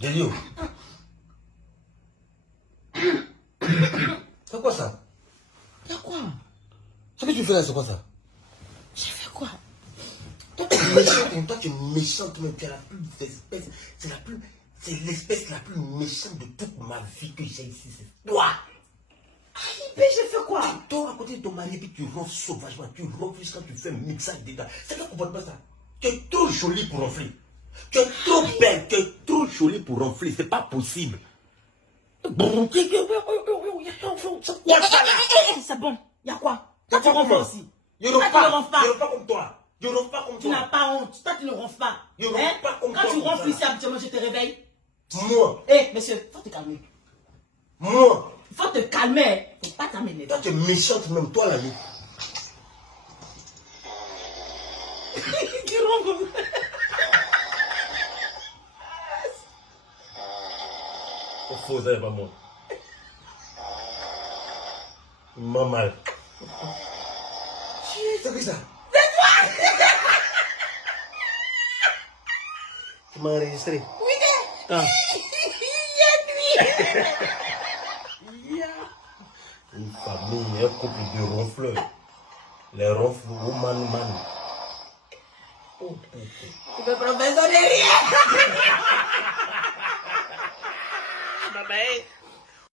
Délio. C'est quoi ça? Y'a quoi? Ce que tu fais là, c'est quoi ça? J'ai fait quoi? Toi, tu es méchante, toi, tu es méchante, mais tu es la plus espèce. C'est l'espèce la plus méchante de toute ma vie que j'ai ici. C'est toi! Mais j'ai fait quoi? Tu dors à côté de ton mari et puis tu ronfles sauvagement. Tu ronfles jusqu'à tu fais un mixage dedans. C'est que tu ne comprends pas ça. Tu es trop jolie pour ronfler. Tu es trop belle, tu es trop jolie pour ronfler. C'est pas possible. C'est bon. Y'a quoi? Toi, tu ronfles aussi. Je ronfle pas. Je ronfle pas comme toi. Je ronfle pas comme toi. Tu n'as pas honte. Toi, tu ne ronfles pas. Je ronfle pas comme toi. Quand tu ronfles ici, habituellement, je te réveille. Moi. Hé, monsieur, faut te calmer. Moi. Faut te calmer. Faut pas t'amener. Toi, tu es méchante même, toi, la nuit. Qui ronfle? C'est faux, ça n'est pas moi. Maman. C'est quoi ça? C'est toi! Tu m'as enregistré. Oui, Ah. il y a nuit. Une famille, un couple de ronfleurs. Les ronfleurs, man. Tu peux professeur de rien. Bye bye.